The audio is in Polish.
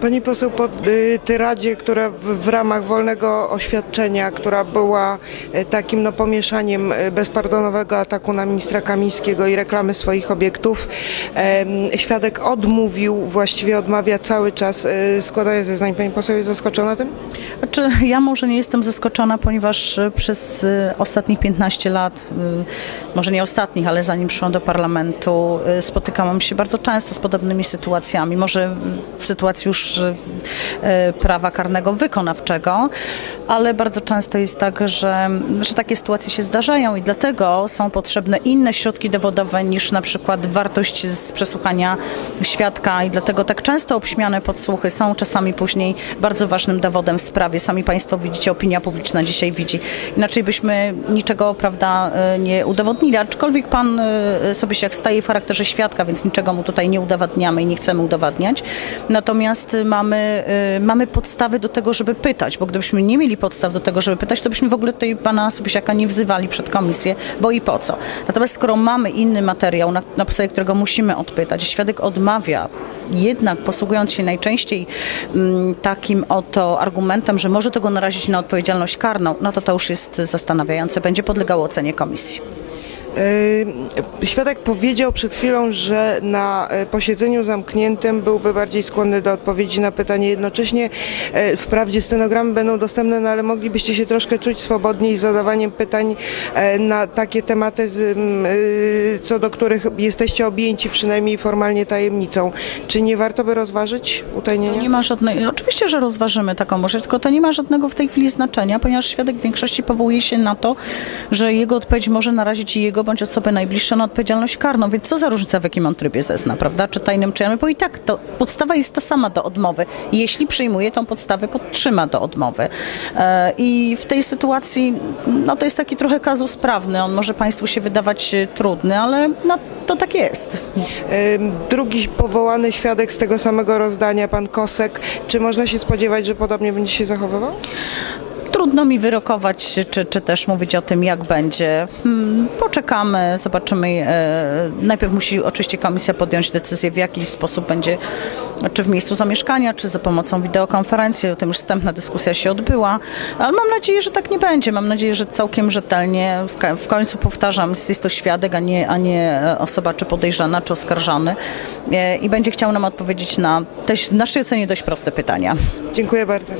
Pani poseł, po y, tyradzie, która w, ramach wolnego oświadczenia, która była y, takim no, pomieszaniem y, bezpardonowego ataku na ministra Kamińskiego i reklamy swoich obiektów, świadek odmówił, właściwie odmawia cały czas składania zeznań. Pani poseł jest zaskoczona tym? Znaczy, ja może nie jestem zaskoczona, ponieważ przez ostatnich 15 lat, może nie ostatnich, ale zanim przyszłam do parlamentu, spotykałam się bardzo często z podobnymi sytuacjami. Może w sytuacji już e, prawa karnego wykonawczego, ale bardzo często jest tak, że, że takie sytuacje się zdarzają i dlatego są potrzebne inne środki dowodowe niż na przykład wartość z przesłuchania świadka i dlatego tak często obśmiane podsłuchy są czasami później bardzo ważnym dowodem w sprawie. Sami Państwo widzicie, opinia publiczna dzisiaj widzi. Inaczej byśmy niczego, prawda, e, nie udowodnili, aczkolwiek Pan e, sobie się jak staje w charakterze świadka, więc niczego mu tutaj nie udowadniamy i nie chcemy udowadniać. Natomiast mamy, e, mamy podstawy do tego, żeby pytać, bo gdybyśmy nie mieli podstaw do tego, żeby pytać, to byśmy w ogóle tutaj Pana Sobysiaka nie wzywali przed komisję, bo i po co. Natomiast skoro mamy inny materiał, na, na podstawie którego musimy odpytać, świadek odmawia jednak posługując się najczęściej mm, takim oto argumentem, że może tego narazić na odpowiedzialność karną, no to to już jest zastanawiające. Będzie podlegało ocenie komisji. Świadek powiedział przed chwilą, że na e, posiedzeniu zamkniętym byłby bardziej skłonny do odpowiedzi na pytanie. Jednocześnie e, wprawdzie stenogramy będą dostępne, no ale moglibyście się troszkę czuć swobodniej z zadawaniem pytań e, na takie tematy, z, m, y, co do których jesteście objęci przynajmniej formalnie tajemnicą. Czy nie warto by rozważyć utajnienia? Nie ma żadnej, oczywiście, że rozważymy taką możliwość, tylko to nie ma żadnego w tej chwili znaczenia, ponieważ świadek w większości powołuje się na to, że jego odpowiedź może narazić i jego bądź osobę najbliższą na odpowiedzialność karną. Więc co za różnica, w jakim on trybie zezna, prawda? Czy tajnym, czy jawnym? Bo i tak to podstawa jest ta sama do odmowy. Jeśli przyjmuje, tą podstawę podtrzyma do odmowy. E, I w tej sytuacji, no to jest taki trochę kazus prawny. On może Państwu się wydawać e, trudny, ale no, to tak jest. Drugi powołany świadek z tego samego rozdania, pan Kosek. Czy można się spodziewać, że podobnie będzie się zachowywał? Trudno mi wyrokować, czy, czy też mówić o tym, jak będzie. Hmm, Poczekamy, zobaczymy. E, Najpierw musi oczywiście komisja podjąć decyzję, w jaki sposób będzie, czy w miejscu zamieszkania, czy za pomocą wideokonferencji. O tym już wstępna dyskusja się odbyła, ale mam nadzieję, że tak nie będzie. Mam nadzieję, że całkiem rzetelnie. W końcu powtarzam, jest to świadek, a nie, a nie e, osoba czy podejrzana, czy oskarżany E, i będzie chciał nam odpowiedzieć na te w naszej ocenie dość proste pytania. Dziękuję bardzo.